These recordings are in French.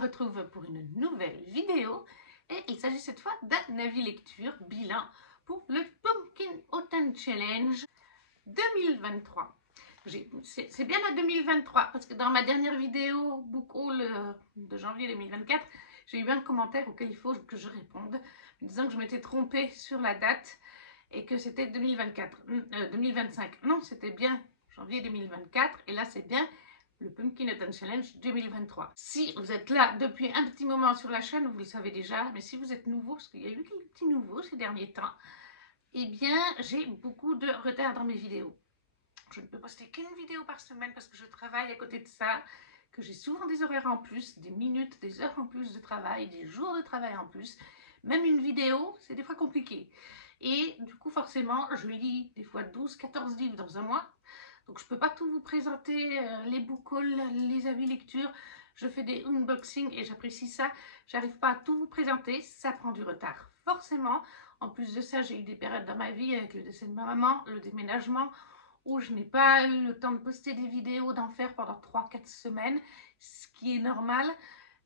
retrouve pour une nouvelle vidéo et il s'agit cette fois d'un avis lecture bilan pour le Pumpkin Autumn Challenge 2023. C'est bien la 2023 parce que dans ma dernière vidéo Book Haul de janvier 2024, j'ai eu un commentaire auquel il faut que je réponde, disant que je m'étais trompée sur la date et que c'était 2025. Non, c'était bien janvier 2024 et là c'est bien le Pumpkin Autumn Challenge 2023. Si vous êtes là depuis un petit moment sur la chaîne, vous le savez déjà, mais si vous êtes nouveau, parce qu'il y a eu quelques petits nouveaux ces derniers temps, eh bien j'ai beaucoup de retard dans mes vidéos. Je ne peux poster qu'une vidéo par semaine parce que je travaille à côté de ça, que j'ai souvent des horaires en plus, des minutes, des heures en plus de travail, des jours de travail en plus. Même une vidéo, c'est des fois compliqué. Et du coup, forcément, je lis des fois 12-14 livres dans un mois. Donc, je ne peux pas tout vous présenter, les book hauls, les avis lecture. Je fais des unboxings et j'apprécie ça. J'arrive pas à tout vous présenter, ça prend du retard. Forcément, en plus de ça, j'ai eu des périodes dans ma vie avec le décès de ma maman, le déménagement, où je n'ai pas eu le temps de poster des vidéos, d'en faire pendant 3-4 semaines, ce qui est normal.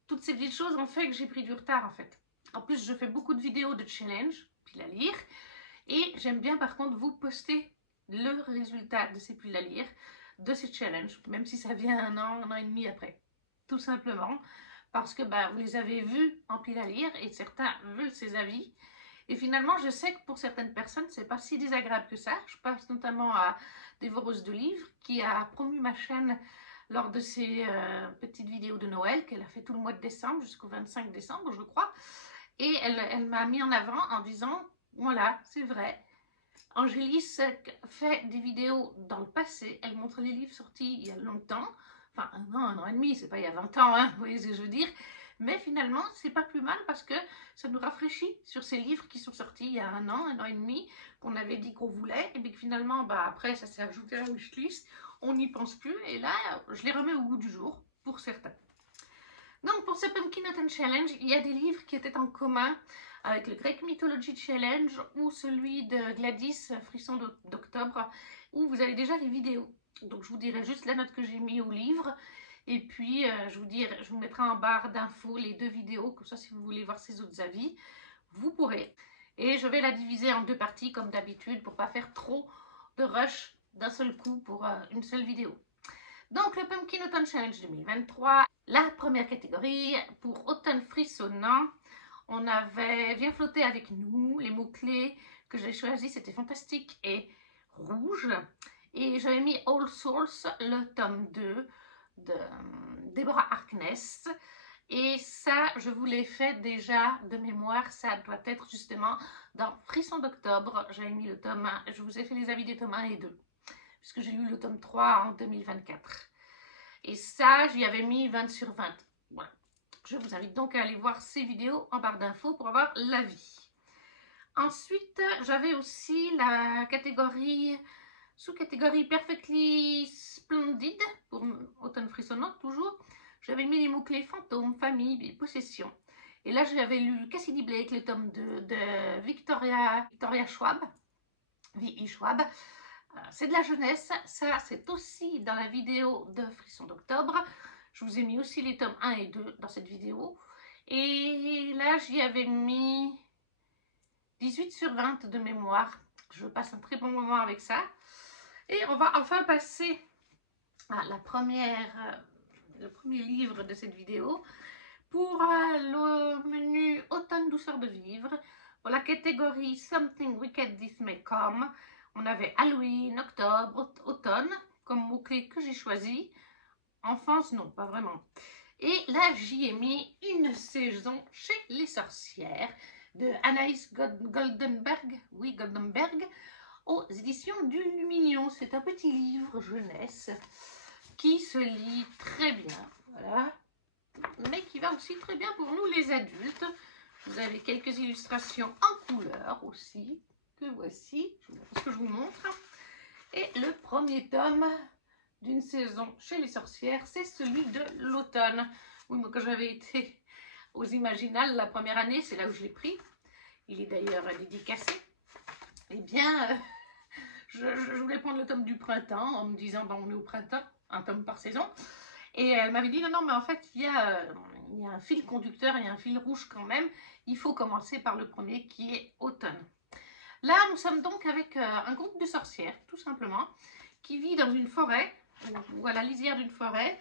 Toutes ces petites choses ont fait que j'ai pris du retard en fait. En plus, je fais beaucoup de vidéos de challenge, piles à lire, et j'aime bien par contre vous poster le résultat de ces piles à lire, de ces challenges, même si ça vient un an et demi après. Tout simplement parce que vous les avez vus en piles à lire et certains veulent ces avis. Et finalement, je sais que pour certaines personnes, c'est pas si désagréable que ça. Je pense notamment à Dévoreuse de livres qui a promu ma chaîne lors de ses petites vidéos de Noël qu'elle a fait tout le mois de décembre jusqu'au 25 décembre, je crois. Et elle m'a mis en avant en disant, voilà, c'est vrai, Angélis fait des vidéos dans le passé, elle montre les livres sortis il y a longtemps, enfin un an et demi, c'est pas il y a 20 ans, hein, vous voyez ce que je veux dire, mais finalement c'est pas plus mal parce que ça nous rafraîchit sur ces livres qui sont sortis il y a un an et demi, qu'on avait dit qu'on voulait, et puis que finalement après ça s'est ajouté à la wishlist, on n'y pense plus, et là je les remets au goût du jour pour certains. Donc pour ce Pumpkin Autumn Challenge, il y a des livres qui étaient en commun avec le Greek Mythology Challenge ou celui de Gladys, Frisson d'octobre, où vous avez déjà les vidéos. Donc je vous dirai juste la note que j'ai mis au livre, et puis je vous mettrai en barre d'infos les deux vidéos, comme ça si vous voulez voir ces autres avis, vous pourrez. Et je vais la diviser en deux parties comme d'habitude pour pas faire trop de rush d'un seul coup pour une seule vidéo. Donc le Pumpkin Autumn Challenge 2023, la première catégorie pour automne frissonnant. On avait Viens flotter avec nous, les mots-clés que j'ai choisis, c'était fantastique et rouge. Et j'avais mis All Souls, le tome 2 de Deborah Harkness. Et ça, je vous l'ai fait déjà de mémoire, ça doit être justement dans Frisson d'octobre. J'avais mis le tome 1, je vous ai fait les avis des tomes 1 et 2, puisque j'ai lu le tome 3 en 2024. Et ça, j'y avais mis 20 sur 20. Voilà. Je vous invite donc à aller voir ces vidéos en barre d'infos pour avoir l'avis. Ensuite, j'avais aussi la catégorie, sous-catégorie Perfectly Splendid, pour automne frissonnant toujours. J'avais mis les mots-clés fantôme, famille et possession. Et là, j'avais lu Cassidy Blake, le tome 2 de Victoria Schwab, V.E. Schwab. C'est de la jeunesse, ça c'est aussi dans la vidéo de Frisson d'octobre. Je vous ai mis aussi les tomes 1 et 2 dans cette vidéo. Et là, j'y avais mis 18 sur 20 de mémoire. Je passe un très bon moment avec ça. Et on va enfin passer à le premier livre de cette vidéo pour le menu Automne douceur de vivre. Pour la catégorie Something Wicked This May Come, on avait Halloween, octobre, automne comme mot-clé que j'ai choisi. Enfance, non, pas vraiment. Et là, j'y ai mis Une saison chez les sorcières de Anaïs Goldenberg, oui, Goldenberg, aux éditions du Lumignon. C'est un petit livre jeunesse qui se lit très bien, voilà, mais qui va aussi très bien pour nous les adultes. Vous avez quelques illustrations en couleur aussi, que voici, ce que je vous montre. Et le premier tome d'une saison chez les sorcières, c'est celui de l'automne. Oui, moi quand j'avais été aux Imaginales la première année, c'est là où je l'ai pris. Il est d'ailleurs dédicacé. Eh bien, je voulais prendre le tome du printemps en me disant, on est au printemps, un tome par saison. Et elle m'avait dit, non, mais en fait, il y il y a un fil conducteur et un fil rouge quand même. Il faut commencer par le premier qui est automne. Là, nous sommes donc avec un groupe de sorcières, tout simplement, qui vit dans une forêt, ou à la lisière d'une forêt.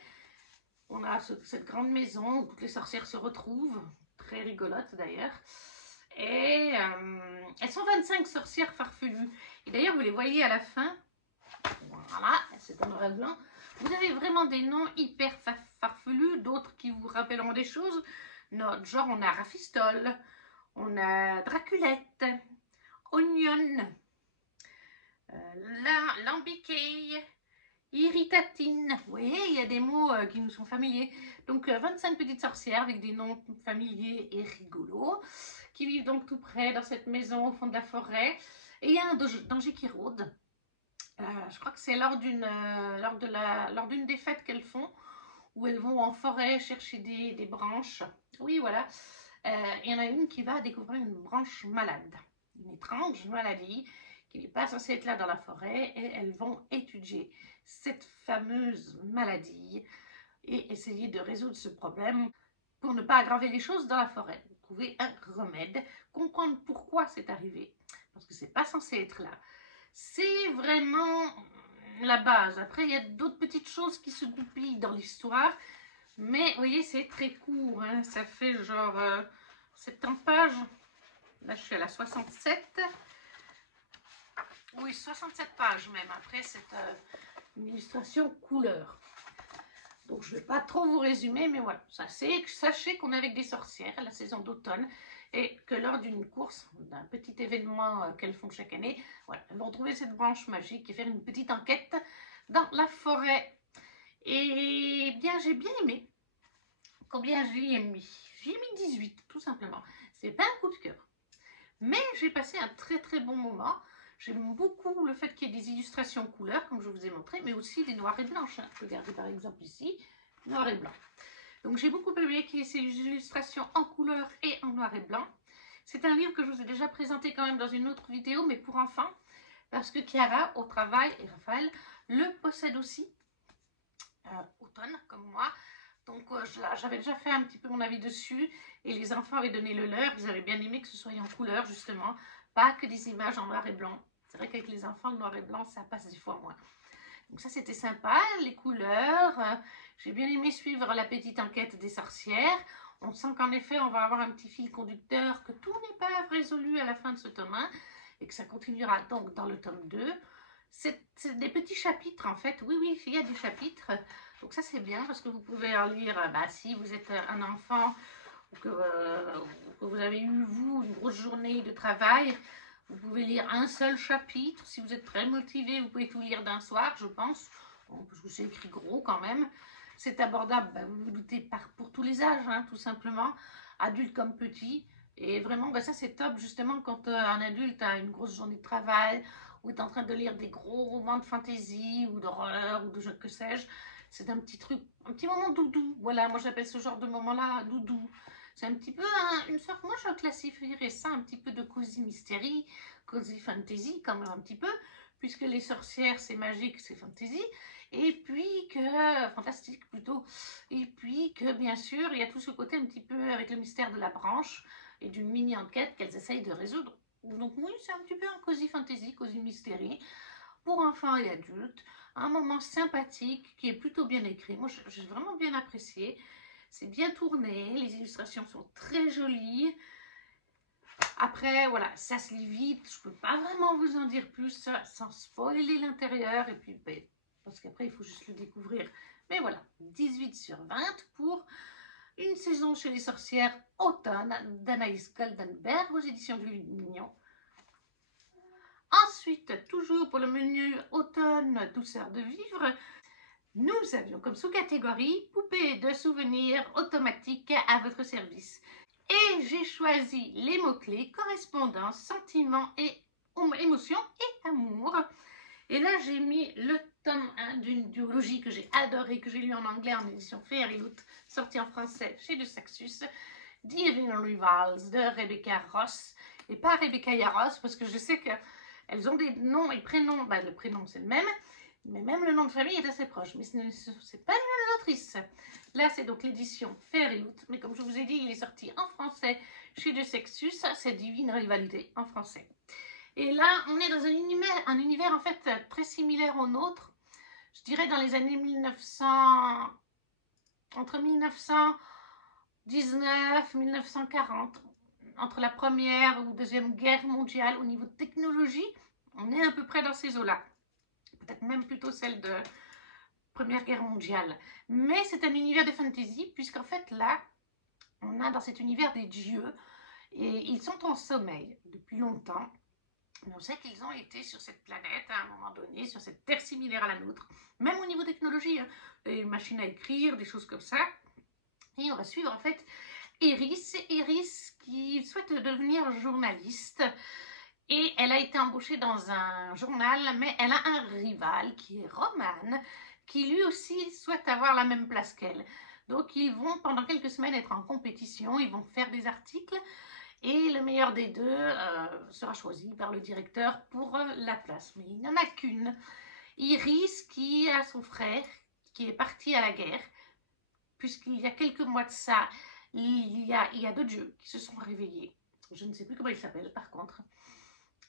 On a cette grande maison où toutes les sorcières se retrouvent, très rigolote d'ailleurs. Et elles sont 25 sorcières farfelues. Et d'ailleurs, vous les voyez à la fin. Voilà, c'est en noir et blanc. Vous avez vraiment des noms hyper farfelus, d'autres qui vous rappelleront des choses. Genre, on a Raphistol, on a Draculette, Onion, Lambiquet, Irritatine. Vous voyez, il y a des mots qui nous sont familiers. Donc, 25 petites sorcières avec des noms familiers et rigolos, qui vivent donc tout près dans cette maison au fond de la forêt. Et il y a un danger qui rôde. Je crois que c'est lors d'une des fêtes qu'elles font, où elles vont en forêt chercher des branches. Oui, voilà. Il y en a une qui va découvrir une branche malade, une étrange maladie qui n'est pas censée être là dans la forêt, et elles vont étudier cette fameuse maladie et essayer de résoudre ce problème pour ne pas aggraver les choses dans la forêt. Trouver un remède, comprendre pourquoi c'est arrivé, parce que c'est pas censé être là. C'est vraiment la base. Après, il y a d'autres petites choses qui se goupillent dans l'histoire, mais vous voyez, c'est très court, hein. Ça fait genre 70 pages. Là, je suis à la 67. Oui, 67 pages même. Après, c'est une illustration couleur. Donc, je ne vais pas trop vous résumer, mais voilà. Sachez qu'on est avec des sorcières à la saison d'automne et que lors d'une course, d'un petit événement qu'elles font chaque année, voilà, elles vont trouver cette branche magique et faire une petite enquête dans la forêt. Et bien, j'ai bien aimé. Combien j'y ai mis? J'y ai mis 18, tout simplement. C'est pas un coup de cœur. Mais j'ai passé un très très bon moment. J'aime beaucoup le fait qu'il y ait des illustrations couleurs, comme je vous ai montré, mais aussi des noirs et blanches. Regardez par exemple ici, noir et blanc. Donc j'ai beaucoup aimé qu'il y ait ces illustrations en couleur et en noir et blanc. C'est un livre que je vous ai déjà présenté quand même dans une autre vidéo, mais pour enfants, parce que Chiara, au travail, et Raphaël, le possèdent aussi, automne, comme moi. Donc j'avais déjà fait un petit peu mon avis dessus, et les enfants avaient donné le leur. Ils avaient bien aimé que ce soit en couleur, justement, pas que des images en noir et blanc. C'est vrai qu'avec les enfants, le noir et blanc, ça passe des fois moins. Donc ça, c'était sympa, les couleurs. J'ai bien aimé suivre la petite enquête des sorcières. On sent qu'en effet, on va avoir un petit fil conducteur, que tout n'est pas résolu à la fin de ce tome 1, et que ça continuera donc dans le tome 2. C'est des petits chapitres, en fait. Oui, oui, il y a des chapitres. Donc ça, c'est bien, parce que vous pouvez en lire, si vous êtes un enfant, ou que vous avez eu, vous, une grosse journée de travail. Vous pouvez lire un seul chapitre. Si vous êtes très motivé, vous pouvez tout lire d'un soir, je pense. Bon, parce que c'est écrit gros quand même. C'est abordable, vous vous doutez, pour tous les âges, hein, tout simplement. Adultes comme petits. Et vraiment, ça c'est top, justement, quand un adulte a une grosse journée de travail, ou est en train de lire des gros romans de fantasy, ou d'horreur, ou de que sais-je. C'est un petit truc, un petit moment doudou. Voilà, moi j'appelle ce genre de moment-là doudou. C'est un petit peu une sorte, moi je classifierais ça un petit peu de cozy mystery, cozy fantasy quand même un petit peu, puisque les sorcières c'est magique, c'est fantasy, et puis que, fantastique plutôt, et puis que bien sûr il y a tout ce côté un petit peu avec le mystère de la branche et d'une mini-enquête qu'elles essayent de résoudre. Donc oui, c'est un petit peu un cozy fantasy, cozy mystery, pour enfants et adultes, un moment sympathique qui est plutôt bien écrit. Moi j'ai vraiment bien apprécié. C'est bien tourné, les illustrations sont très jolies. Après, voilà, ça se lit vite. Je ne peux pas vraiment vous en dire plus sans spoiler l'intérieur. Et puis, parce qu'après, il faut juste le découvrir. Mais voilà, 18 sur 20 pour une saison chez les sorcières automne d'Anaïs Goldenberg aux éditions du Mignon. Ensuite, toujours pour le menu automne douceur de vivre, nous avions comme sous-catégorie poupées de souvenirs automatiques à votre service. Et j'ai choisi les mots-clés correspondance, sentiment et émotion et amour. Et là, j'ai mis le tome 1 d'une duologie que j'ai adorée, que j'ai lu en anglais en édition Fairyloot, sortie en français chez De Saxus, The Evil Rivals de Rebecca Ross. Et pas Rebecca Yarros, parce que je sais qu'elles ont des noms et prénoms, le prénom c'est le même, Mais même le nom de famille est assez proche. Mais ce n'est pas une même autrice. Là, c'est donc l'édition Fairyhood. Mais comme je vous ai dit, il est sorti en français chez De Sextus. C'est Divine Rivalité en français. Et là, on est dans un univers en fait très similaire au nôtre. Je dirais dans les années 1900, entre 1919 et 1940, entre la première ou deuxième guerre mondiale, au niveau de technologie, on est à peu près dans ces eaux-là. Peut-être même plutôt celle de Première Guerre mondiale. Mais c'est un univers de fantasy, puisqu'en fait là, on a dans cet univers des dieux, et ils sont en sommeil depuis longtemps. Mais on sait qu'ils ont été sur cette planète à un moment donné, sur cette terre similaire à la nôtre, même au niveau technologie, hein, des machines à écrire, des choses comme ça. Et on va suivre en fait Iris qui souhaite devenir journaliste. Et elle a été embauchée dans un journal, mais elle a un rival qui est Roman, qui lui aussi souhaite avoir la même place qu'elle. Donc ils vont pendant quelques semaines être en compétition, ils vont faire des articles et le meilleur des deux sera choisi par le directeur pour la place. Mais il n'y en a qu'une. Iris qui a son frère qui est parti à la guerre, puisqu'il y a quelques mois de ça, il y a deux dieux qui se sont réveillés. Je ne sais plus comment ils s'appellent par contre.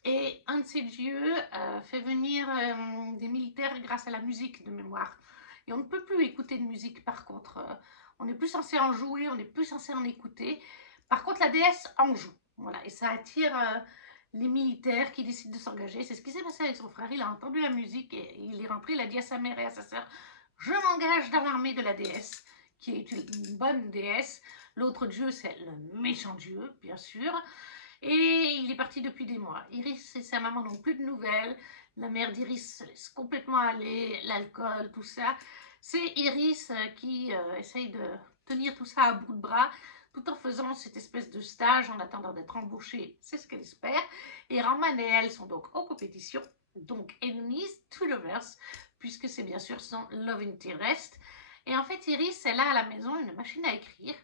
Et un de ces dieux fait venir des militaires grâce à la musique de mémoire. Et on ne peut plus écouter de musique par contre. On n'est plus censé en jouer, on n'est plus censé en écouter. Par contre, la déesse en joue. Voilà, et ça attire les militaires qui décident de s'engager. C'est ce qui s'est passé avec son frère. Il a entendu la musique et il est rentré. Il a dit à sa mère et à sa sœur, je m'engage dans l'armée de la déesse, qui est une bonne déesse. L'autre dieu, c'est le méchant dieu, bien sûr. Et il est parti depuis des mois. Iris et sa maman n'ont plus de nouvelles. La mère d'Iris se laisse complètement aller, l'alcool, tout ça. C'est Iris qui essaye de tenir tout ça à bout de bras, tout en faisant cette espèce de stage en attendant d'être embauchée. C'est ce qu'elle espère. Et Roman et elle sont donc en compétition, donc enemies to lovers, puisque c'est bien sûr son love interest. Et en fait, Iris, elle a à la maison une machine à écrire.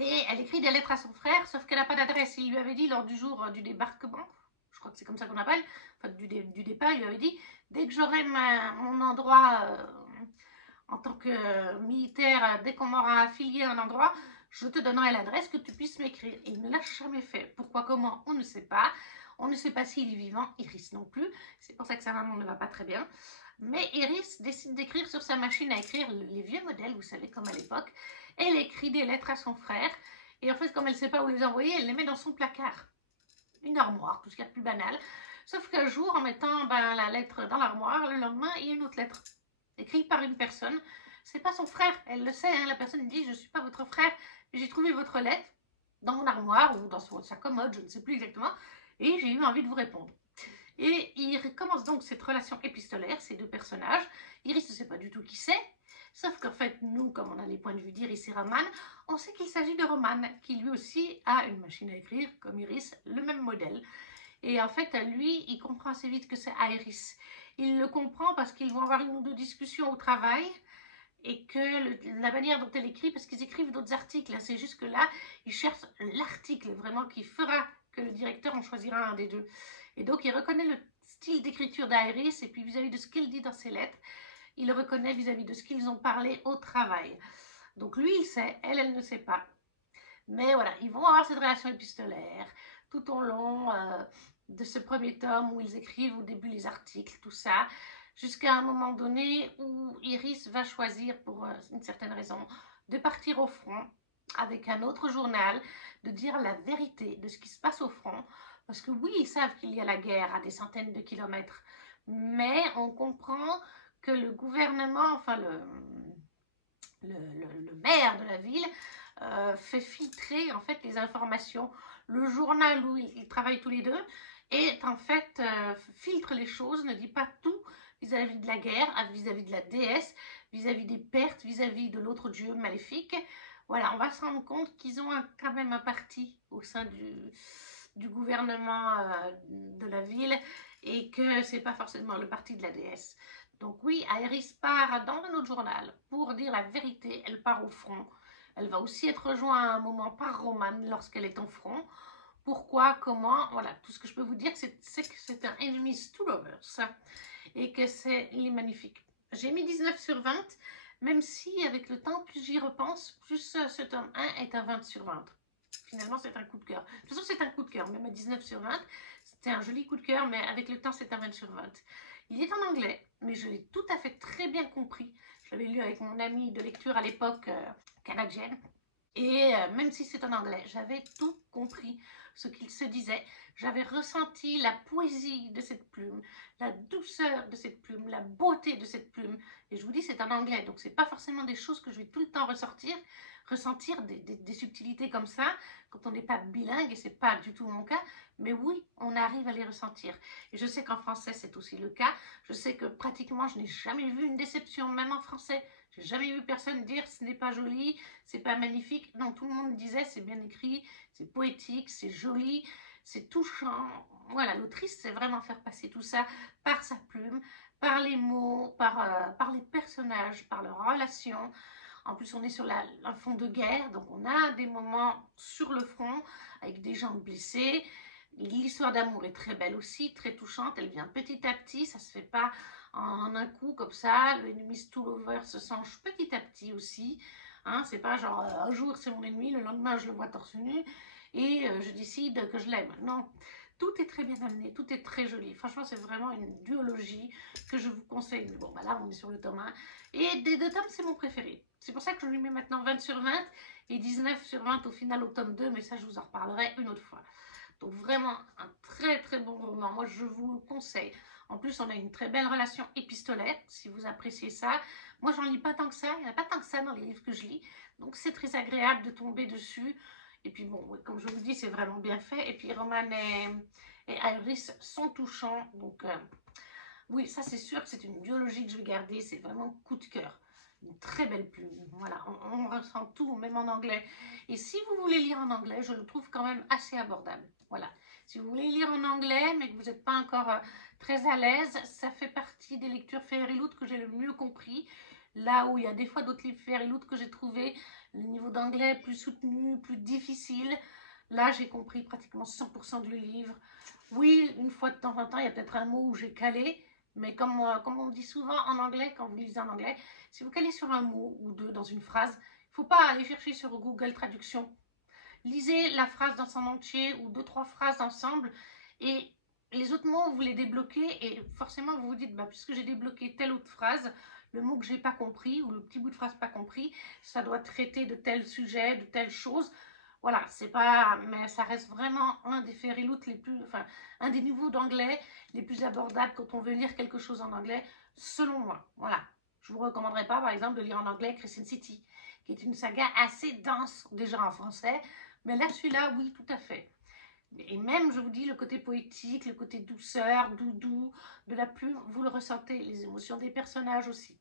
Et elle écrit des lettres à son frère, sauf qu'elle n'a pas d'adresse. Il lui avait dit lors du jour du débarquement, je crois que c'est comme ça qu'on appelle, enfin du départ, il lui avait dit, dès que j'aurai mon endroit en tant que militaire, dès qu'on m'aura affilié à un endroit, je te donnerai l'adresse que tu puisses m'écrire. Et il ne l'a jamais fait. Pourquoi, comment, on ne sait pas. On ne sait pas s'il est vivant, Iris non plus. C'est pour ça que sa maman ne va pas très bien. Mais Iris décide d'écrire sur sa machine à écrire les vieux modèles, vous savez, comme à l'époque. Elle écrit des lettres à son frère. Et en fait, comme elle ne sait pas où les envoyer, elle les met dans son placard. Une armoire, tout ce qu'il y a de plus banal. Sauf qu'un jour, en mettant la lettre dans l'armoire, le lendemain, il y a une autre lettre écrite par une personne. C'est pas son frère, elle le sait. Hein, la personne dit, je ne suis pas votre frère, mais j'ai trouvé votre lettre dans mon armoire ou dans sa commode, je ne sais plus exactement. Et j'ai eu envie de vous répondre. Et il commence donc cette relation épistolaire, ces deux personnages. Iris ne sait pas du tout qui c'est, sauf qu'en fait, nous, comme on a les points de vue d'Iris et Roman, on sait qu'il s'agit de Roman, qui lui aussi a une machine à écrire, comme Iris, le même modèle. Et en fait, lui, il comprend assez vite que c'est Iris. Il le comprend parce qu'ils vont avoir une ou deux discussions au travail, et que la manière dont elle écrit, parce qu'ils écrivent d'autres articles, c'est juste que là, ils cherchent l'article vraiment qui fera que le directeur en choisira un des deux. Et donc, il reconnaît le style d'écriture d'Iris, et puis vis-à-vis de ce qu'elle dit dans ses lettres, il le reconnaît vis-à-vis de ce qu'ils ont parlé au travail. Donc, lui, il sait, elle ne sait pas. Mais voilà, ils vont avoir cette relation épistolaire tout au long de ce premier tome où ils écrivent au début les articles, tout ça, jusqu'à un moment donné où Iris va choisir, pour une certaine raison, de partir au front avec un autre journal, de dire la vérité de ce qui se passe au front. Parce que oui, ils savent qu'il y a la guerre à des centaines de kilomètres, mais on comprend que le gouvernement, enfin le maire de la ville, fait filtrer en fait les informations. Le journal où ils travaillent tous les deux est en fait filtre les choses, ne dit pas tout vis-à-vis de la guerre, vis-à-vis de la déesse, vis-à-vis des pertes, vis-à-vis de l'autre dieu maléfique. Voilà, on va se rendre compte qu'ils ont quand même un parti au sein du gouvernement de la ville et que c'est pas forcément le parti de la déesse. Donc oui, Iris part dans un autre journal pour dire la vérité, elle part au front. Elle va aussi être rejointe à un moment par Roman lorsqu'elle est en front. Pourquoi, comment, voilà, tout ce que je peux vous dire, c'est que c'est un enemies to lovers. et que il est magnifique. J'ai mis 19 sur 20, même si avec le temps, plus j'y repense, plus ce tome 1 est un 20 sur 20. Finalement, c'est un coup de cœur. De toute façon, c'est un coup de cœur, même à 19 sur 20. C'était un joli coup de cœur, mais avec le temps, c'est un 20 sur 20. Il est en anglais, mais je l'ai tout à fait très bien compris. Je l'avais lu avec mon amie de lecture à l'époque canadienne. Et même si c'est en anglais, j'avais tout compris ce qu'il se disait. J'avais ressenti la poésie de cette plume, la douceur de cette plume, la beauté de cette plume. Et je vous dis, c'est en anglais, donc c'est pas forcément des choses que je vais tout le temps ressentir des subtilités comme ça quand on n'est pas bilingue, et c'est pas du tout mon cas. Mais oui, on arrive à les ressentir. Et je sais qu'en français, c'est aussi le cas. Je sais que pratiquement, je n'ai jamais vu une déception, même en français. J'ai jamais vu personne dire ce n'est pas joli, c'est pas magnifique. Non, tout le monde disait c'est bien écrit, c'est poétique, c'est joli, c'est touchant. Voilà, l'autrice sait vraiment faire passer tout ça par sa plume, par les mots, par les personnages, par leurs relations. En plus, on est sur un fond de guerre, donc on a des moments sur le front avec des gens blessés. L'histoire d'amour est très belle aussi, très touchante. Elle vient petit à petit, ça se fait pas en un coup comme ça. Le enemy's tout over se sent petit à petit aussi. Hein, c'est pas genre un jour c'est mon ennemi, le lendemain je le vois torse nu et je décide que je l'aime. Non, tout est très bien amené, tout est très joli. Franchement, c'est vraiment une duologie que je vous conseille. Bon, bah là, on est sur le tome 1. Et des deux tomes, c'est mon préféré. C'est pour ça que je lui mets maintenant 20 sur 20 et 19 sur 20 au final au tome 2, mais ça, je vous en reparlerai une autre fois. Donc vraiment un très très bon roman, moi je vous le conseille. En plus on a une très belle relation épistolaire, si vous appréciez ça. Moi j'en lis pas tant que ça, il n'y en a pas tant que ça dans les livres que je lis. Donc c'est très agréable de tomber dessus. Et puis bon, comme je vous dis, c'est vraiment bien fait. Et puis Roman et Iris sont touchants. Donc oui, ça c'est sûr que c'est une biologie que je vais garder, c'est vraiment coup de cœur. Une très belle plume, voilà, on ressent tout, même en anglais. Et si vous voulez lire en anglais, je le trouve quand même assez abordable. Voilà, si vous voulez lire en anglais, mais que vous n'êtes pas encore très à l'aise, ça fait partie des lectures Fairyloot que j'ai le mieux compris. Là où il y a des fois d'autres livres Fairyloot que j'ai trouvé le niveau d'anglais plus soutenu, plus difficile. Là, j'ai compris pratiquement 100% du livre. Oui, une fois de temps en temps, il y a peut-être un mot où j'ai calé, mais comme on dit souvent en anglais, quand vous lisez en anglais, si vous calez sur un mot ou deux dans une phrase, il ne faut pas aller chercher sur Google Traduction. Lisez la phrase dans son entier ou deux, trois phrases ensemble et les autres mots, vous les débloquez et forcément vous vous dites, bah, puisque j'ai débloqué telle autre phrase, le mot que j'ai pas compris ou le petit bout de phrase pas compris, ça doit traiter de tel sujet, de telle chose. Voilà, c'est pas, mais ça reste vraiment un des Fairyloot les plus, enfin, un des niveaux d'anglais les plus abordables quand on veut lire quelque chose en anglais, selon moi. Voilà. Je vous recommanderais pas, par exemple, de lire en anglais Crescent City, qui est une saga assez dense déjà en français, mais là, celui-là, oui, tout à fait. Et même, je vous dis, le côté poétique, le côté douceur, doudou, de la plume, vous le ressentez, les émotions des personnages aussi.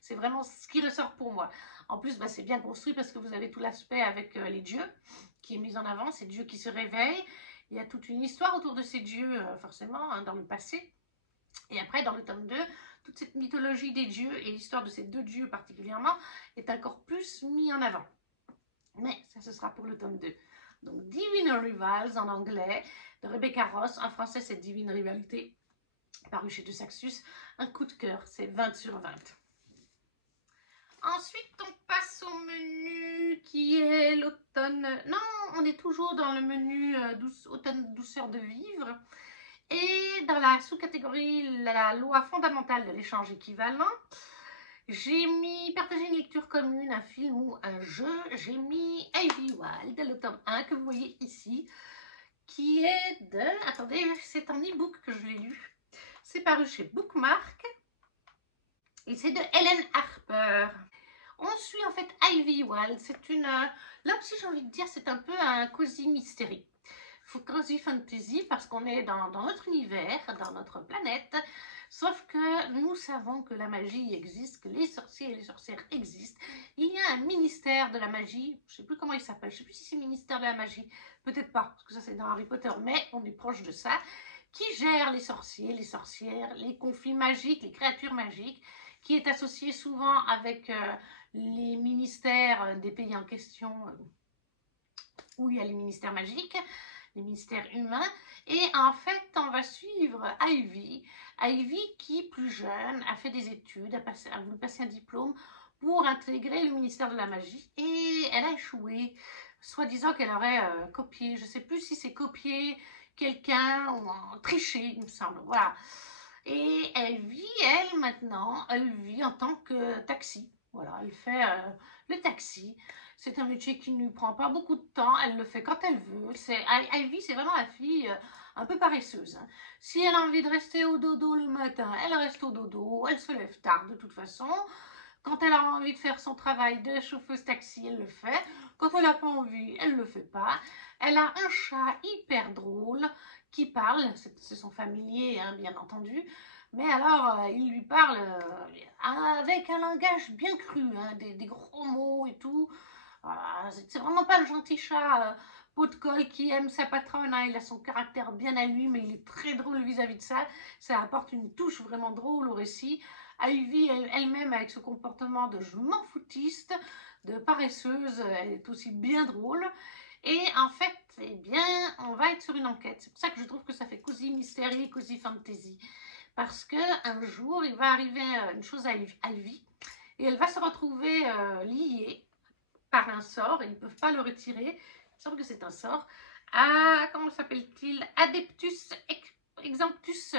C'est vraiment ce qui ressort pour moi. En plus, bah, c'est bien construit parce que vous avez tout l'aspect avec les dieux qui est mis en avant, ces dieux qui se réveillent. Il y a toute une histoire autour de ces dieux, forcément, hein, dans le passé. Et après, dans le tome 2, toute cette mythologie des dieux et l'histoire de ces deux dieux particulièrement est encore plus mis en avant. Mais ça, ce sera pour le tome 2. Donc, Divine Rivals en anglais, de Rebecca Ross. En français, c'est Divine Rivalité, paru chez De Saxus. Un coup de cœur, c'est 20 sur 20. Ensuite, on passe au menu qui est l'automne. Non, on est toujours dans le menu automne douceur de vivre. Et dans la sous-catégorie la loi fondamentale de l'échange équivalent, j'ai mis partager une lecture commune, un film ou un jeu. J'ai mis Ivy Wild, le tome 1 que vous voyez ici, qui est de... Attendez, c'est un e-book que je l'ai lu. C'est paru chez Bookmark. Et c'est de Helen Harper. On suit en fait Ivy Wild. C'est une... là aussi, j'ai envie de dire, c'est un peu un cozy mystery. Cozy fantasy parce qu'on est dans notre univers, dans notre planète. Sauf que nous savons que la magie existe, que les sorciers et les sorcières existent. Il y a un ministère de la magie, je ne sais plus comment il s'appelle, je ne sais plus si c'est ministère de la magie, peut-être pas, parce que ça c'est dans Harry Potter, mais on est proche de ça, qui gère les sorciers, les sorcières, les conflits magiques, les créatures magiques, qui est associé souvent avec les ministères des pays en question, où il y a les ministères magiques. les mystères humains. Et en fait, on va suivre Ivy. Ivy qui, plus jeune, a fait des études, a voulu passer un diplôme pour intégrer le ministère de la magie. Et elle a échoué, soi-disant qu'elle aurait copié, je ne sais plus si c'est copié quelqu'un ou triché, il me semble. Voilà. Et elle vit, elle, maintenant, elle vit en tant que taxi. Voilà, elle fait le taxi. C'est un métier qui ne lui prend pas beaucoup de temps. Elle le fait quand elle veut. Ivy, c'est vraiment la fille un peu paresseuse. Hein. Si elle a envie de rester au dodo le matin, elle reste au dodo. Elle se lève tard de toute façon. Quand elle a envie de faire son travail de chauffeuse taxi, elle le fait. Quand elle n'a pas envie, elle ne le fait pas. Elle a un chat hyper drôle qui parle. C'est son familier, hein, bien entendu. Mais alors, il lui parle avec un langage bien cru, hein, des gros mots et tout. C'est vraiment pas le gentil chat pot de colle qui aime sa patronne. Hein, il a son caractère bien à lui, mais il est très drôle vis-à-vis de ça. Ça apporte une touche vraiment drôle au récit. Ivy elle-même, avec ce comportement de je m'en foutiste, de paresseuse, elle est aussi bien drôle. Et en fait, eh bien, on va être sur une enquête. C'est pour ça que je trouve que ça fait cosy mystery, cosy fantasy. Parce qu'un jour, il va arriver une chose à Ivy et elle va se retrouver liée par un sort, et ils ne peuvent pas le retirer. Il me semble que c'est un sort. À, comment s'appelle-t-il? Adeptus Exemptus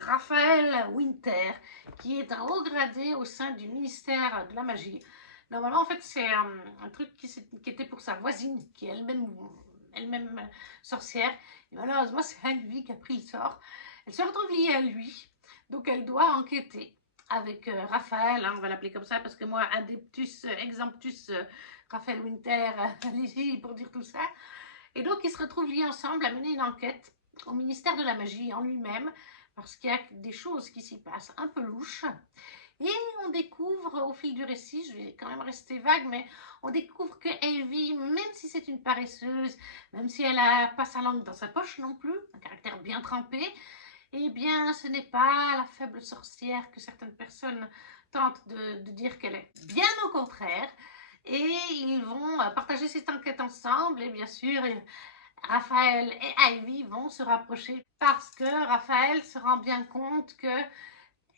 Raphaël Winter, qui est un haut gradé au sein du ministère de la magie. Normalement, en fait, c'est un truc qui était pour sa voisine, qui est elle-même sorcière. Et malheureusement, c'est Ivy qui a pris le sort. Elle se retrouve liée à lui, donc elle doit enquêter avec Raphaël, hein, on va l'appeler comme ça, parce que moi, Adeptus Exemptus Raphaël Winter, allez-y pour dire tout ça. Et donc, ils se retrouvent liés ensemble à mener une enquête au ministère de la magie en lui-même, parce qu'il y a des choses qui s'y passent un peu louches. Et on découvre au fil du récit, je vais quand même rester vague, mais on découvre que Ivy, même si c'est une paresseuse, même si elle n'a pas sa langue dans sa poche non plus, un caractère bien trempé, eh bien ce n'est pas la faible sorcière que certaines personnes tentent de dire qu'elle est. Bien au contraire. Et ils vont partager cette enquête ensemble et bien sûr Raphaël et Ivy vont se rapprocher parce que Raphaël se rend bien compte que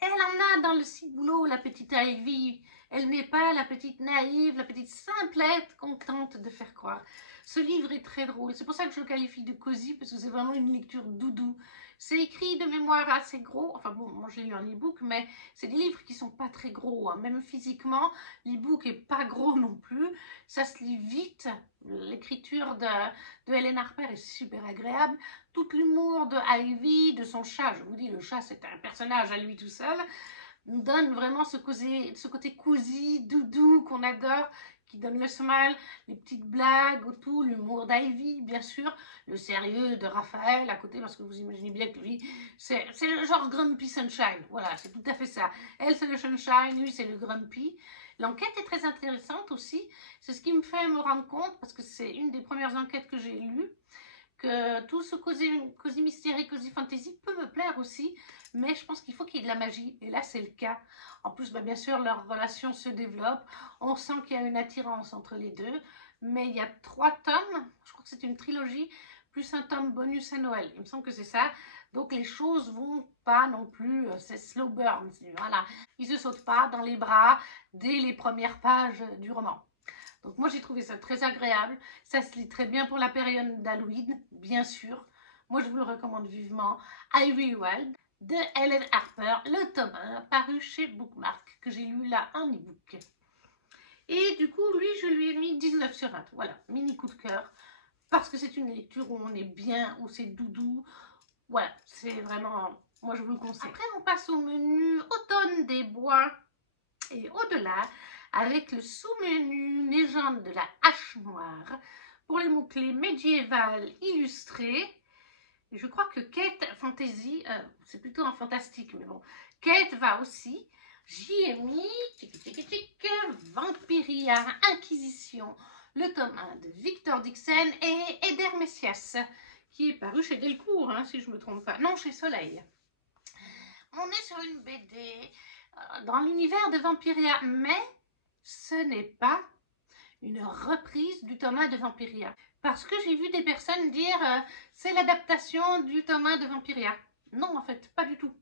elle en a dans le ciboulot, la petite Ivy. Elle n'est pas la petite naïve, la petite simplette qu'on tente de faire croire. Ce livre est très drôle. C'est pour ça que je le qualifie de cosy, parce que c'est vraiment une lecture doudou. C'est écrit de mémoire assez gros. Enfin bon, moi j'ai lu un e-book, mais c'est des livres qui sont pas très gros. Hein. Même physiquement, l'e-book est pas gros non plus. Ça se lit vite. L'écriture de Hélène Harper est super agréable. Tout l'humour de Ivy, de son chat, je vous dis, le chat c'est un personnage à lui tout seul, nous donne vraiment ce côté cosy, doudou qu'on adore, qui donne le smile, les petites blagues autour, l'humour d'Ivy, bien sûr, le sérieux de Raphaël à côté, parce que vous imaginez bien que lui, c'est le genre Grumpy Sunshine, voilà, c'est tout à fait ça. Elle, c'est le Sunshine, lui, c'est le Grumpy. L'enquête est très intéressante aussi, c'est ce qui me fait me rendre compte, parce que c'est une des premières enquêtes que j'ai lues, que tout ce cosy mystérieux, cosy fantasy peut me plaire aussi, mais je pense qu'il faut qu'il y ait de la magie, et là c'est le cas. En plus, bien sûr, leur relation se développe, on sent qu'il y a une attirance entre les deux, mais il y a 3 tomes, je crois que c'est une trilogie, plus un tome bonus à Noël, il me semble que c'est ça, donc les choses vont pas non plus, c'est slow burn, voilà, ils se sautent pas dans les bras dès les premières pages du roman. Donc moi j'ai trouvé ça très agréable, ça se lit très bien pour la période d'Halloween, bien sûr. Moi je vous le recommande vivement. Ivy Wild de Hélène Harper, le tome 1, paru chez Bookmark, que j'ai lu là en e-book. Et du coup lui je lui ai mis 19 sur 20, voilà, mini coup de cœur, parce que c'est une lecture où on est bien, où c'est doudou, voilà, c'est vraiment, moi je vous le conseille. Après on passe au menu Automne des bois et au-delà, avec le sous-menu Légende de la hache noire pour les mots-clés médiéval illustré. Et je crois que Kate Fantasy, c'est plutôt un fantastique, mais bon, Kate va aussi. J'y ai mis Vampiria Inquisition, le tome 1 de Victor Dixon et Eder Messias, qui est paru chez Delcourt, hein, si je ne me trompe pas. Non, chez Soleil. On est sur une BD dans l'univers de Vampiria, mais ce n'est pas une reprise du tome 1 de Vampiria, Parce que j'ai vu des personnes dire c'est l'adaptation du tome 1 de Vampiria. Non, en fait, pas du tout.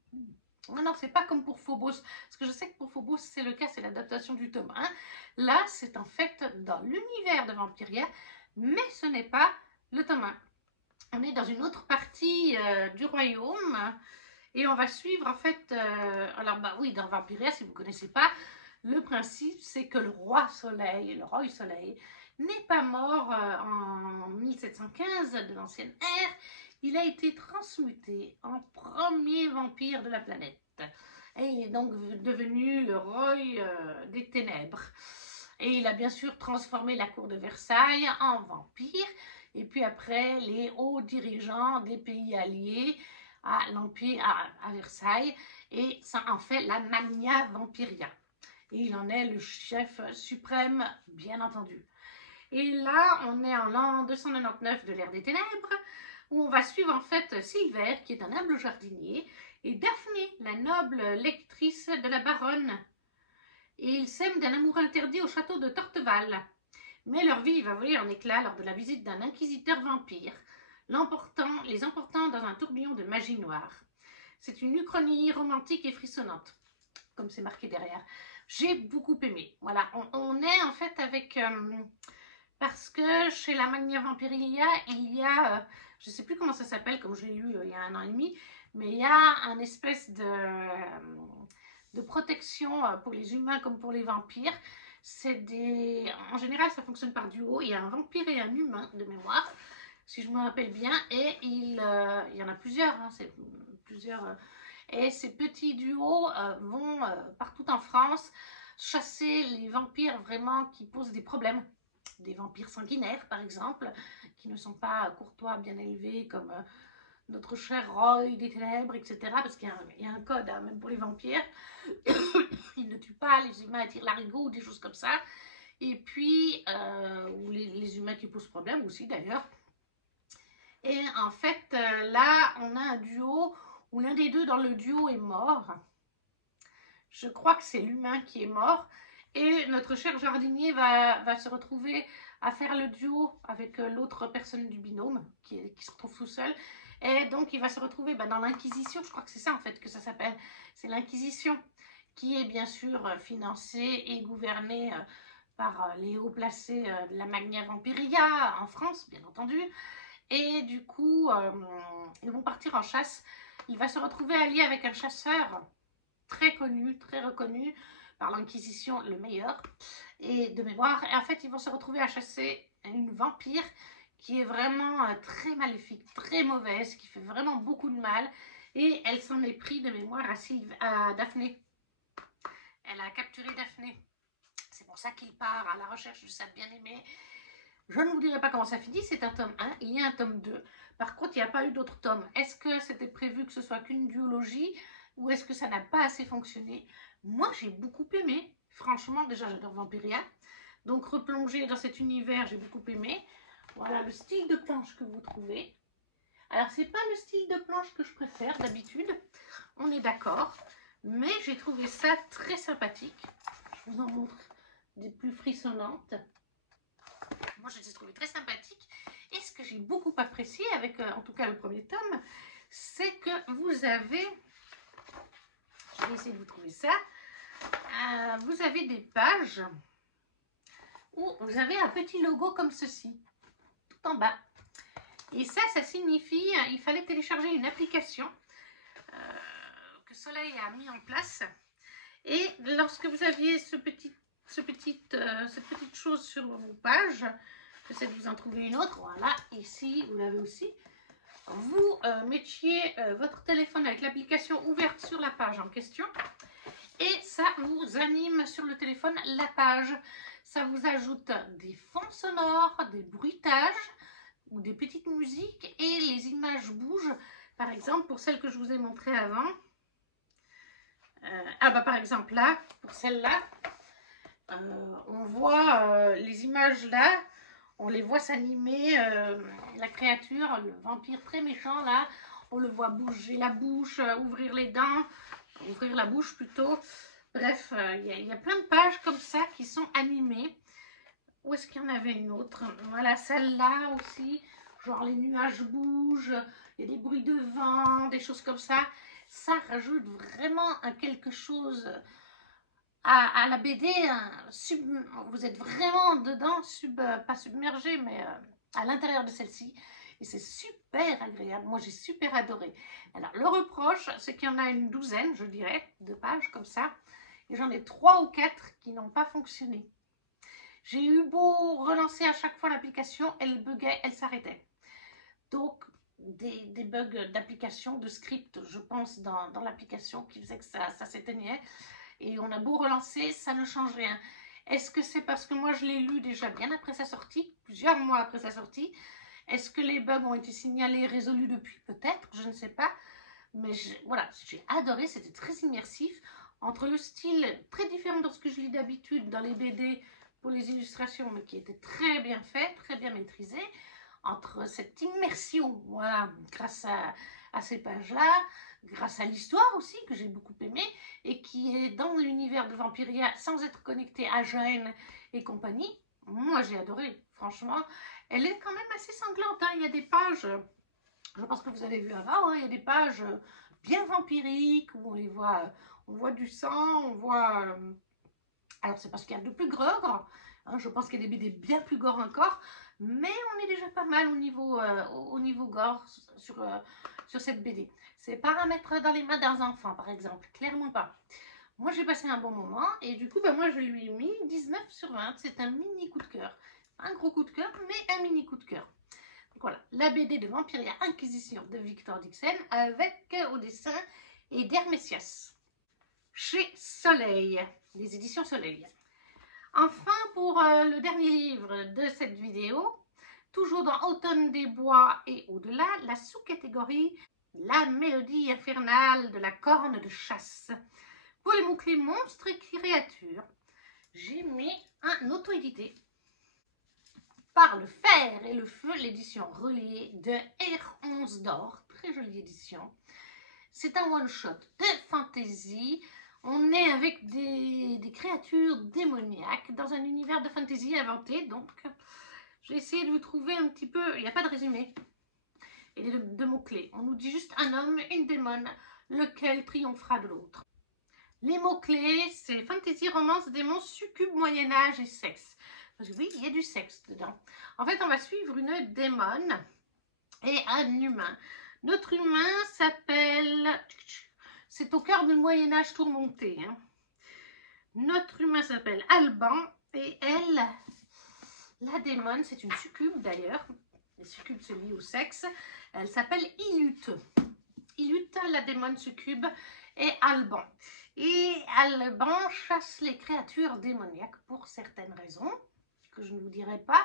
Non, non, c'est pas comme pour Phobos. Parce que je sais que pour Phobos, c'est le cas, c'est l'adaptation du tome 1. Là, c'est en fait dans l'univers de Vampiria, mais ce n'est pas le tome 1. On est dans une autre partie du royaume et on va suivre en fait. Alors, bah oui, dans Vampiria, si vous ne connaissez pas, le principe c'est que le roi soleil, le roi soleil, n'est pas mort en 1715 de l'ancienne ère. Il a été transmuté en premier vampire de la planète. Et il est donc devenu le roi des ténèbres. Et il a bien sûr transformé la cour de Versailles en vampire. Et puis après, les hauts dirigeants des pays alliés à l'Empire, à Versailles. Et ça en fait la Magna Vampiria. Et il en est le chef suprême, bien entendu. Et là, on est en l'an 299 de l'ère des ténèbres, où on va suivre en fait Silver, qui est un humble jardinier, et Daphné, la noble lectrice de la baronne. Et ils s'aiment d'un amour interdit au château de Torteval. Mais leur vie va voler en éclats lors de la visite d'un inquisiteur vampire, les emportant dans un tourbillon de magie noire. C'est une uchronie romantique et frissonnante, comme c'est marqué derrière. J'ai beaucoup aimé. Voilà, on est en fait avec... parce que chez la Magna Vampiria, il y a... je ne sais plus comment ça s'appelle, comme je l'ai lu il y a 1 an et demi, mais il y a un espèce de protection pour les humains comme pour les vampires. En général, ça fonctionne par duo. Il y a un vampire et un humain, de mémoire, si je me rappelle bien, et il y en a plusieurs, hein, et ces petits duos vont partout en France chasser les vampires vraiment qui posent des problèmes. Des vampires sanguinaires, par exemple, qui ne sont pas courtois, bien élevés, comme notre cher Roy des Ténèbres, etc. Parce qu'il y a un code, hein, même pour les vampires. Ils ne tuent pas, les humains attirent l'arigot ou des choses comme ça. Et puis, ou les humains qui posent problème aussi, d'ailleurs. Et en fait, là, on a un duo où l'un des deux dans le duo est mort. Je crois que c'est l'humain qui est mort. Et notre cher jardinier va se retrouver à faire le duo avec l'autre personne du binôme qui se retrouve tout seul. Et donc, il va se retrouver dans l'Inquisition. Je crois que c'est ça, en fait, que ça s'appelle. C'est l'Inquisition qui est bien sûr financée et gouvernée par les hauts placés de la Magna Vampiria en France, bien entendu. Et du coup, ils vont partir en chasse. Il va se retrouver allié avec un chasseur très connu, très reconnu par l'Inquisition, le meilleur, et de mémoire. Et en fait, ils vont se retrouver à chasser une vampire qui est vraiment très maléfique, très mauvaise, qui fait vraiment beaucoup de mal. Et elle s'en est pris de mémoire à Daphné. Elle a capturé Daphné. C'est pour ça qu'il part à la recherche de sa bien-aimée. Je ne vous dirai pas comment ça finit, c'est un tome 1, il y a un tome 2. Par contre, il n'y a pas eu d'autres tomes. Est-ce que c'était prévu que ce soit qu'une duologie ou est-ce que ça n'a pas assez fonctionné? Moi, j'ai beaucoup aimé. Franchement, déjà, j'adore Vampiria. Donc, replonger dans cet univers, j'ai beaucoup aimé. Voilà le style de planche que vous trouvez. Alors, c'est pas le style de planche que je préfère d'habitude, on est d'accord. Mais j'ai trouvé ça très sympathique. Je vous en montre des plus frissonnantes. Moi, je les ai trouvées très sympathiques. Et ce que j'ai beaucoup apprécié avec, en tout cas, le premier tome, c'est que vous avez... Je vais essayer de vous trouver ça. Vous avez des pages où vous avez un petit logo comme ceci, tout en bas. Et ça signifie il fallait télécharger une application que Soleil a mis en place. Et lorsque vous aviez cette petite chose sur vos pages, j'essaie de vous en trouver une autre. Voilà, ici, vous l'avez aussi. Vous mettiez votre téléphone avec l'application ouverte sur la page en question. Et ça vous anime sur le téléphone la page. Ça vous ajoute des fonds sonores, des bruitages ou des petites musiques et les images bougent. Par exemple, pour celle que je vous ai montrée avant. Par exemple là, pour celle-là, on voit les images là. On les voit s'animer, la créature, le vampire très méchant là. On le voit bouger la bouche, ouvrir les dents. Ouvrir la bouche plutôt. Bref, il y a plein de pages comme ça qui sont animées où est-ce qu'il y en avait une autre? Voilà, celle-là aussi. Genre les nuages bougent, il y a des bruits de vent, des choses comme ça. Ça rajoute vraiment quelque chose à la BD. Vous êtes vraiment dedans, pas submergé, mais à l'intérieur de celle-ci. Et c'est super agréable. Moi, j'ai super adoré. Alors, le reproche, c'est qu'il y en a une douzaine, je dirais, de pages comme ça. Et j'en ai 3 ou 4 qui n'ont pas fonctionné. J'ai eu beau relancer à chaque fois l'application, elle buguait, elle s'arrêtait. Donc, des bugs d'application, de script, je pense, dans l'application qui faisait que ça s'éteignait. Et on a beau relancer, ça ne change rien. Est-ce que c'est parce que moi je l'ai lu déjà bien après sa sortie, plusieurs mois après sa sortie? Est-ce que les bugs ont été signalés, résolus depuis? Peut-être, je ne sais pas. Mais voilà, j'ai adoré, c'était très immersif. Entre le style très différent de ce que je lis d'habitude dans les BD pour les illustrations, mais qui était très bien fait, très bien maîtrisé, entre cette immersion, voilà, grâce à ces pages-là, grâce à l'histoire aussi, que j'ai beaucoup aimé, et qui est dans l'univers de Vampiria, sans être connecté à Joanne et compagnie. Moi, j'ai adoré, franchement. Elle est quand même assez sanglante, hein. Il y a des pages, je pense que vous avez vu avant, hein, il y a des pages bien vampiriques, où on voit du sang, on voit... alors, c'est parce qu'il y a de plus gore, hein, je pense qu'il y a des BD bien plus gore encore, mais on est déjà pas mal au niveau gore sur cette BD. C'est pas à mettre dans les mains d'un enfant, par exemple, clairement pas. Moi, j'ai passé un bon moment, et du coup, moi, je lui ai mis 19 sur 20. C'est un mini coup de cœur. Un gros coup de cœur, mais un mini coup de cœur. Donc voilà, la BD de Vampiria Inquisition de Victor Dixon, avec au dessin et d'Hermésias. Chez Soleil, les éditions Soleil. Enfin, pour le dernier livre de cette vidéo, toujours dans Automne des bois et au-delà, la sous-catégorie La mélodie infernale de la corne de chasse. Pour les mots-clés monstres et créatures, j'ai mis un auto-édité par le fer et le feu, l'édition reliée de R11 d'or, très jolie édition. C'est un one-shot de fantasy. On est avec des créatures démoniaques dans un univers de fantasy inventé. Donc, j'ai essayé de vous trouver un petit peu... Il n'y a pas de résumé. Et de mots-clés. On nous dit juste un homme, une démone, lequel triomphera de l'autre. Les mots-clés, c'est fantasy, romance, démons, succube, moyen-âge et sexe. Parce que oui, il y a du sexe dedans. En fait, on va suivre une démone et un humain. Notre humain s'appelle... C'est au cœur du Moyen-Âge tourmenté. Hein. Notre humain s'appelle Alban et elle, la démone, c'est une succube d'ailleurs. Les succubes se lient au sexe. Elle s'appelle Ilut. Ilut, la démone succube, et Alban. Et Alban chasse les créatures démoniaques pour certaines raisons, que je ne vous dirai pas,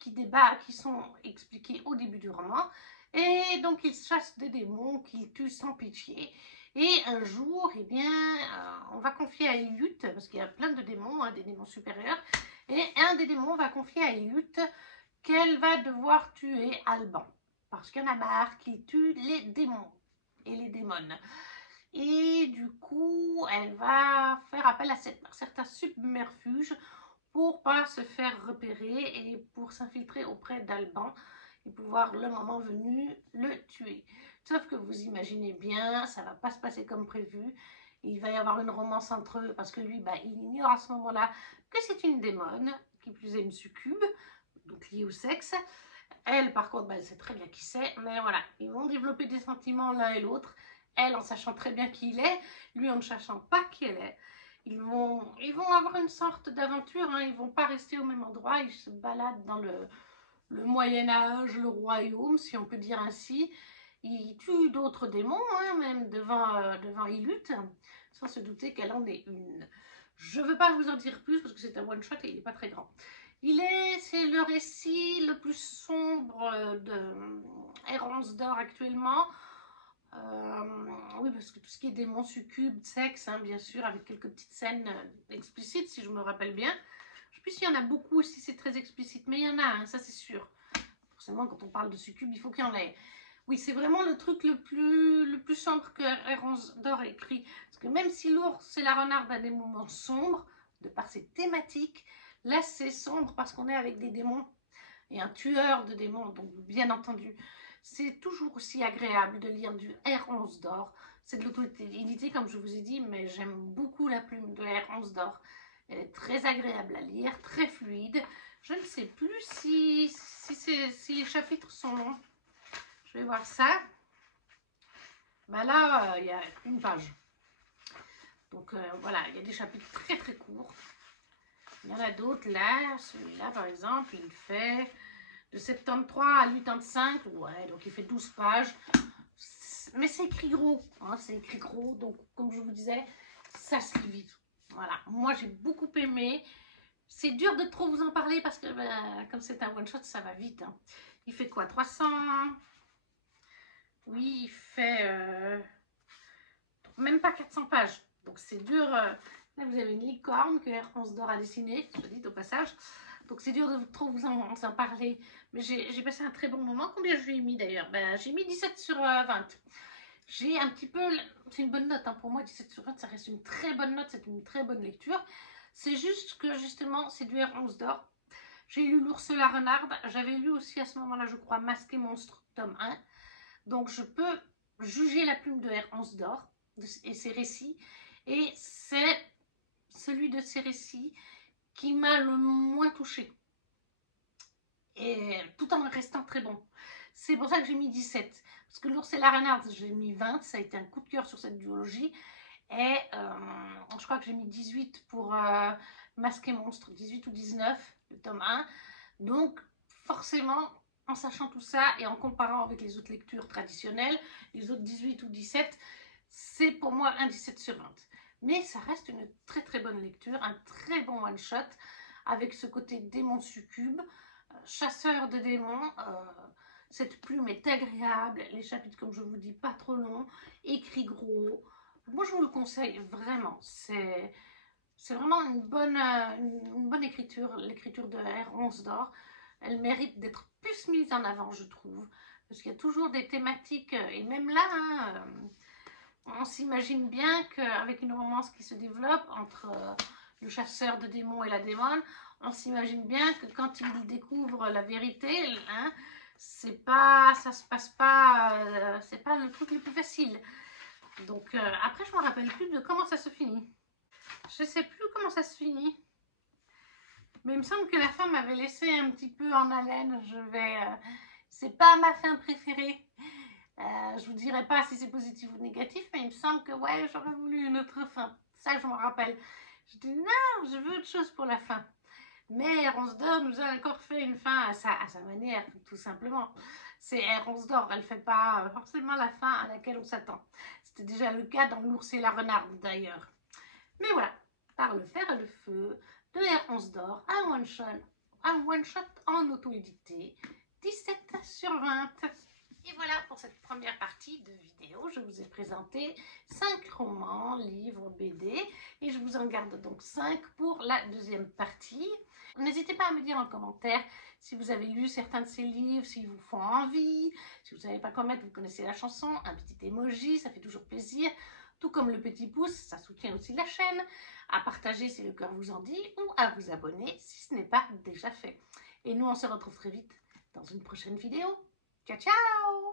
qui sont expliquées au début du roman. Et donc, il chasse des démons qu'il tue sans pitié. Et un jour, eh bien, on va confier à Ilut, parce qu'il y a plein de démons, hein, des démons supérieurs, et un des démons va confier à Ilut qu'elle va devoir tuer Alban, parce qu'il y en a marre qu'il tue les démons et les démones. Et du coup, elle va faire appel à certains submerfuges pour pas se faire repérer et pour s'infiltrer auprès d'Alban et pouvoir, le moment venu, le tuer. Sauf que vous imaginez bien, ça va pas se passer comme prévu. Il va y avoir une romance entre eux parce que lui, il ignore à ce moment-là que c'est une démone, qui plus est une succube, donc liée au sexe. Elle, par contre, elle sait très bien qui c'est, mais voilà, ils vont développer des sentiments l'un et l'autre. Elle, en sachant très bien qui il est, lui, en ne sachant pas qui elle est. Ils vont avoir une sorte d'aventure, hein. Ils ne vont pas rester au même endroit, ils se baladent dans le Moyen-Âge, le royaume, si on peut dire ainsi. Ils tuent d'autres démons, hein, même devant Ilut, sans se douter qu'elle en est une. Je ne veux pas vous en dire plus, parce que c'est un one-shot et il n'est pas très grand. C'est le récit le plus sombre de R11 d'or actuellement. Oui, parce que tout ce qui est démons, succubes, sexe, hein, bien sûr, avec quelques petites scènes explicites, si je me rappelle bien. Je ne sais plus s'il y en a beaucoup, si c'est très explicite, mais il y en a, hein, ça c'est sûr. Forcément, quand on parle de succubes, il faut qu'il y en ait. Oui, c'est vraiment le truc le plus sombre que R11 d'or écrit. Parce que même si l'ours et la renarde a des moments sombres, de par ses thématiques, Là, c'est sombre parce qu'on est avec des démons et un tueur de démons, donc bien entendu, c'est toujours aussi agréable de lire du R11 d'or. C'est de l'auto-édité, comme je vous ai dit, mais j'aime beaucoup la plume de R11 d'or. Elle est très agréable à lire, très fluide. Je ne sais plus si les chapitres sont longs. Je vais voir ça. Ben là, il y a une page. Donc voilà, il y a des chapitres très très courts. Il y en a d'autres là. Celui-là, par exemple, il fait de 73 à 85. Ouais, donc il fait 12 pages. Mais c'est écrit gros. Hein, c'est écrit gros. Donc, comme je vous disais, ça se lit vite. Voilà. Moi, j'ai beaucoup aimé. C'est dur de trop vous en parler parce que, ben, comme c'est un one-shot, ça va vite. Hein. Il fait quoi, 300? Oui, il fait même pas 400 pages. Donc, c'est dur. Là, vous avez une licorne que R11 d'or a dessinée, je dis au passage. Donc, c'est dur de trop vous en parler. Mais j'ai passé un très bon moment. Combien je lui ai mis d'ailleurs? Ben, j'ai mis 17 sur 20. J'ai un petit peu... C'est une bonne note. Hein. Pour moi, 17 sur 20, ça reste une très bonne note. C'est une très bonne lecture. C'est juste que, justement, c'est du R11 d'or. J'ai lu L'Ours et la Renarde. J'avais lu aussi à ce moment-là, je crois, Masque et Monstre, tome 1. Donc, je peux juger la plume de R11 d'or et ses récits. Et c'est celui de ses récits qui m'a le moins touchée. Et tout en restant très bon. C'est pour ça que j'ai mis 17. Parce que L'Ours et la Renarde, j'ai mis 20. Ça a été un coup de cœur sur cette duologie. Et je crois que j'ai mis 18 pour Masque et Monstre. 18 ou 19, le tome 1. Donc, forcément, en sachant tout ça et en comparant avec les autres lectures traditionnelles, les autres 18 ou 17, c'est pour moi un 17 sur 20. Mais ça reste une très très bonne lecture, un très bon one-shot, avec ce côté démon succube, chasseur de démons. Cette plume est agréable, les chapitres, comme je vous dis, pas trop longs, écrit gros. Moi, je vous le conseille vraiment. C'est vraiment une bonne écriture, l'écriture de R11 d'or. Elle mérite d'être plus mise en avant, je trouve. Parce qu'il y a toujours des thématiques, et même là, hein, on s'imagine bien qu'avec une romance qui se développe entre le chasseur de démons et la démone, on s'imagine bien que quand il découvre la vérité, hein, ça se passe pas, c'est pas le truc le plus facile. Donc après, je me rappelle plus de comment ça se finit. Je sais plus comment ça se finit. Mais il me semble que la fin m'avait laissé un petit peu en haleine. C'est pas ma fin préférée. Je vous dirai pas si c'est positif ou négatif, mais il me semble que ouais, j'aurais voulu une autre fin. Ça, je me rappelle. Je dis non, je veux autre chose pour la fin. Mais R11 d'or nous a encore fait une fin à sa manière, tout simplement. C'est R11 d'or, elle ne fait pas forcément la fin à laquelle on s'attend. C'était déjà le cas dans L'Ours et la Renarde d'ailleurs. Mais voilà, par le fer et le feu, de R11 d'or, un one-shot en auto-édité, 17 sur 20. Et voilà pour cette première partie de vidéo, je vous ai présenté 5 romans, livres, BD et je vous en garde donc 5 pour la deuxième partie. N'hésitez pas à me dire en commentaire si vous avez lu certains de ces livres, s'ils vous font envie, si vous ne savez pas quoi mettre, vous connaissez la chanson, un petit emoji, ça fait toujours plaisir. Tout comme le petit pouce, ça soutient aussi la chaîne, à partager si le cœur vous en dit ou à vous abonner si ce n'est pas déjà fait. Et nous, on se retrouve très vite dans une prochaine vidéo. Ciao, ciao!